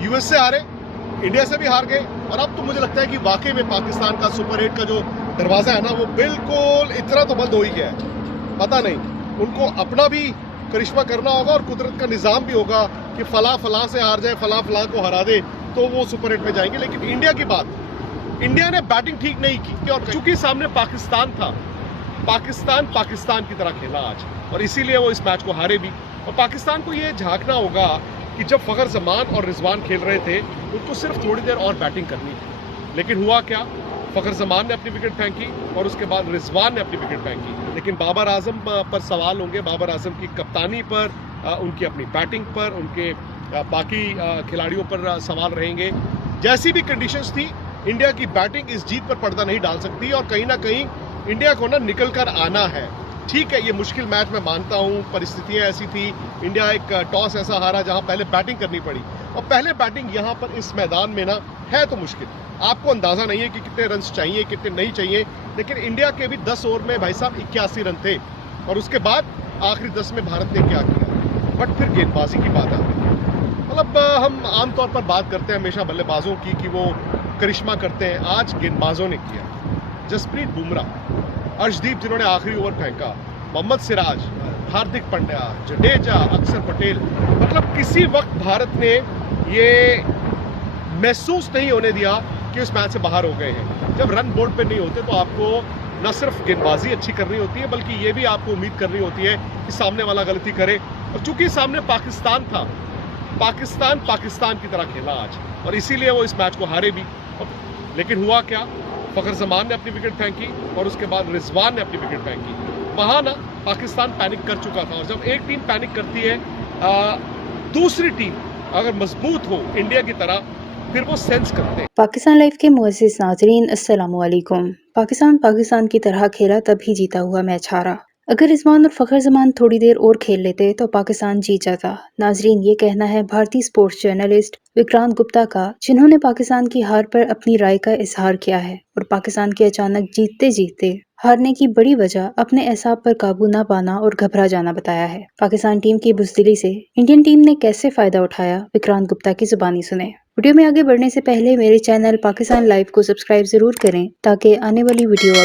US से हारे, India से भी हार गए, और अब तो मुझे लगता है कि वाकई में पाकिस्तान का सुपर 8 का जो दरवाजा है ना, वो बिल्कुल इतना तो बंद हो ही गया है। पता नहीं, उनको अपना भी करिश्मा करना होगा और कुदरत का निज़ाम भी होगा कि फला से हार जाए, फला को हरा दे तो वो सुपर 8 में जाएंगे। लेकिन इंडिया की बात, इंडिया ने बैटिंग ठीक नहीं की, और चूंकि सामने पाकिस्तान था, पाकिस्तान की तरह खेला आज, और इसीलिए वो इस मैच को हारे भी। और पाकिस्तान को ये झांकना होगा कि जब फखर जमान और रिजवान खेल रहे थे, उनको सिर्फ थोड़ी देर और बैटिंग करनी थी। लेकिन हुआ क्या, फखर जमान ने अपनी विकेट फेंकी और उसके बाद रिजवान ने अपनी विकेट फेंकी। लेकिन बाबर आजम पर सवाल होंगे, बाबर आजम की कप्तानी पर, उनकी अपनी बैटिंग पर, उनके बाकी खिलाड़ियों पर सवाल रहेंगे। जैसी भी कंडीशंस थी, इंडिया की बैटिंग इस जीत पर पर्दा नहीं डाल सकती, और कहीं ना कहीं इंडिया को ना निकल कर आना है। ठीक है, ये मुश्किल मैच मैं मानता हूं, परिस्थितियां ऐसी थी, इंडिया एक टॉस ऐसा हारा जहां पहले बैटिंग करनी पड़ी, और पहले बैटिंग यहां पर इस मैदान में ना है तो मुश्किल। आपको अंदाजा नहीं है कि कितने रन चाहिए, कितने नहीं चाहिए, लेकिन इंडिया के भी 10 ओवर में भाई साहब 81 रन थे, और उसके बाद आखिरी 10 में भारत ने क्या किया। बट फिर गेंदबाजी की बात आ गई। मतलब हम आमतौर पर बात करते हैं हमेशा बल्लेबाजों की कि वो करिश्मा करते हैं, आज गेंदबाजों ने किया। जसप्रीत बुमराह, अर्शदीप जिन्होंने आखिरी ओवर फेंका, मोहम्मद सिराज, हार्दिक पांड्या, जडेजा, अक्षर पटेल, मतलब किसी वक्त भारत ने ये महसूस नहीं होने दिया कि इस मैच से बाहर हो गए हैं। जब रन बोर्ड पे नहीं होते तो आपको न सिर्फ गेंदबाजी अच्छी करनी होती है, बल्कि ये भी आपको उम्मीद करनी होती है कि सामने वाला गलती करे। और चूंकि सामने पाकिस्तान था, पाकिस्तान की तरह खेला आज, और इसीलिए वो इस मैच को हारे भी। लेकिन हुआ क्या, फखर जमान ने अपनी विकेट फेंकी और उसके बाद रिजवान ने अपनी विकेट फेंकी। वहां ना पाकिस्तान पैनिक कर चुका था, और जब एक टीम पैनिक करती है, दूसरी टीम अगर मजबूत हो इंडिया की तरह, फिर वो सेंस करते हैं। पाकिस्तान लाइव के मुअज़्ज़िज़ नाज़रीन, अस्सलामु अलैकुम। पाकिस्तान की तरह खेला तभी जीता हुआ मैच हारा। अगर रिजवान और फखर जमान थोड़ी देर और खेल लेते तो पाकिस्तान जीत जाता। नाज़रीन, ये कहना है भारतीय स्पोर्ट्स जर्नलिस्ट विक्रांत गुप्ता का, जिन्होंने पाकिस्तान की हार पर अपनी राय का इजहार किया है और पाकिस्तान के अचानक जीतते जीतते हारने की बड़ी वजह अपने एसाब पर काबू न पाना और घबरा जाना बताया है। पाकिस्तान टीम की बुज़दिली से इंडियन टीम ने कैसे फायदा उठाया, विक्रांत गुप्ता की जुबानी सुने। वीडियो में आगे बढ़ने से पहले मेरे चैनल पाकिस्तान लाइव को सब्सक्राइब जरूर करें ताकि आने वाली वीडियो